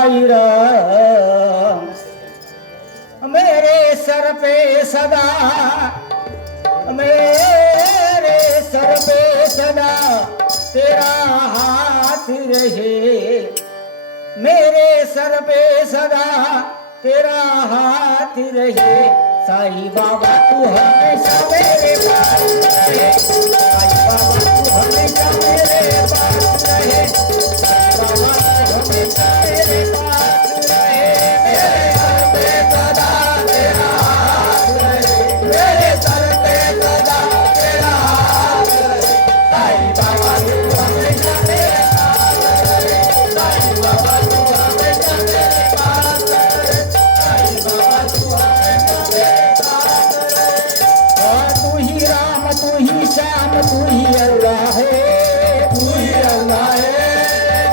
साई राम। मेरे सर पे सदा, मेरे सर पे सदा तेरा हाथ रहे। मेरे सर पे सदा तेरा हाथ रहे। साईं बाबा तू हमेशा मेरे पास रहे। साईं बाबा तू हमेशा मेरे पास रहे। साईं बाबा तू हमेशा मेरे पास रहे। मेरे सर पे सदा तेरा हाथ रहे। मेरे सर पे सदा तेरा हाथ रहे। साईं बाबा तू हमेशा मेरे पास रहे। साईं बाबा तू हमेशा मेरे पास रहे। साईं बाबा तू हमेशा मेरे पास रहे। और तू ही राम, तू ही श्याम, तू ही अल्लाह है। तू ही अल्लाह है,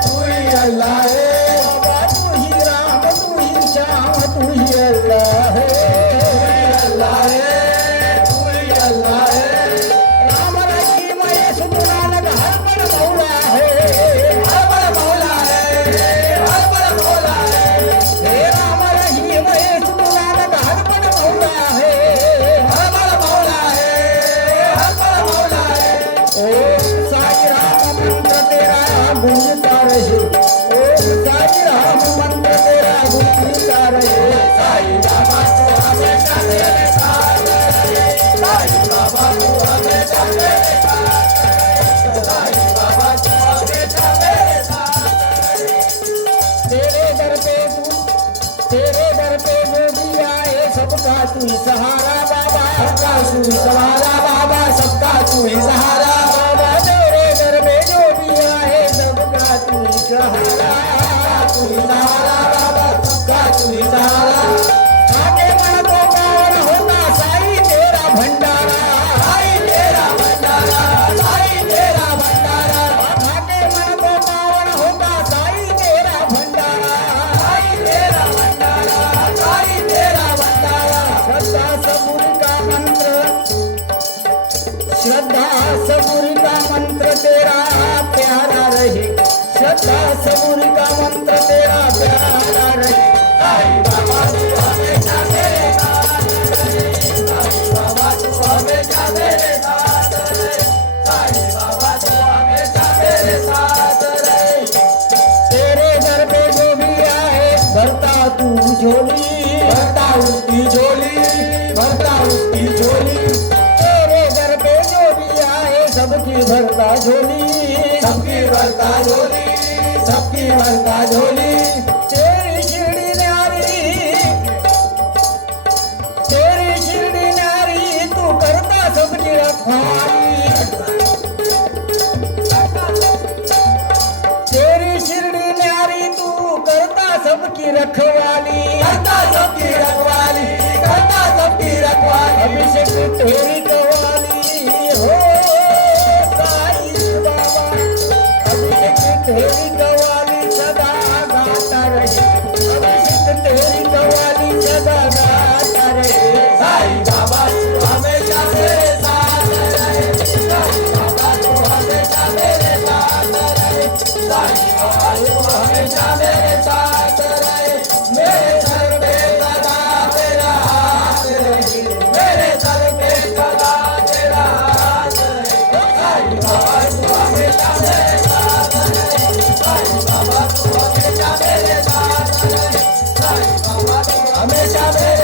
तू ही अल्लाह है। बाबा तू ही राम, तू ही श्याम, तू ही अल्लाह है। तू ही अल्लाह है, तू ही अल्लाह है। राम रहीम येशु नानक हर पल मौला है। हर पल मौला है, हर पल मौला है। हे राम रहीम येशु नानक हर पल मौला है। हर पल मौला है, हर पल मौला है। ओम साई राम मंत्र तेरा गूंजता रहे। ओम साई राम मंत्र तेरा गूंजता रहे। साईं बाबा तू हमेशा मेरे साथ रहे। साईं बाबा तू हमेशा मेरे साथ रहे। साईं बाबा तू हमेशा मेरे साथ रहे। तेरे दर पे जो भी आए सबका तू ही सहारा बाबा। सबका तू ही सहारा बाबा, सबका तू ही सहारा बाबा। तेरे दर पे जो भी आए सबका तू ही सहारा। तू ही सहारा बाबा, सबका तू ही सहारा। आगे मन को पावन होता साईं तेरा भंडारा। साईं तेरा भंडारा, साईं तेरा भंडारा। आगे मन को पावन होता साईं तेरा भंडारा। साईं तेरा भंडारा, साईं तेरा भंडारा। श्रद्धा सबूर का मंत्र, श्रद्धा सबूर का मंत्र तेरा प्यारा रहे। श्रद्धा सबूर का मंत्र तेरा प्यारा रहे। साईं बाबा तू हमेशा मेरे साथ रहे। साईं बाबा तू हमेशा मेरे साथ रहे। साईं बाबा तू हमेशा मेरे साथ रहे। तेरे दर पे जो भी आए भरता तू झोली। भरता उसकी झोली, भरता उसकी झोली। तेरे दर पे जो भी आए सबकी भरता झोली। सबकी भरता झोली, सबकी भरता झोली। तेरी शिरडी न्यारी, तेरी शिरडी न्यारी तू करता सबकी रखवाली। तेरी शिरडी न्यारी तू करता सबकी रखवाली। करता सबकी रखवाली, करता सबकी रखवाली। अभिषेक तेरी कवाली हो साईं बाबा। अभिषेक तेरी कवाली सदा गाता रहे। अभिषेक तेरी कवाली सदा गाता रहे। साईं बाबा तू हमेशा मेरे साथ रहे। साईं बाबा तू हमेशा मेरे साथ रहे। साईं बाबा तू हमेशा मेरे साथ रहे। मेरे सर पे सदा तेरा हाथ रहे। मेरे सर पे सदा तेरा हाथ रहे। साईं बाबा तू हमेशा मेरे साथ रहे। साईं बाबा तू हमेशा मेरे साथ रहे। साईं बाबा तू हमेशा मेरे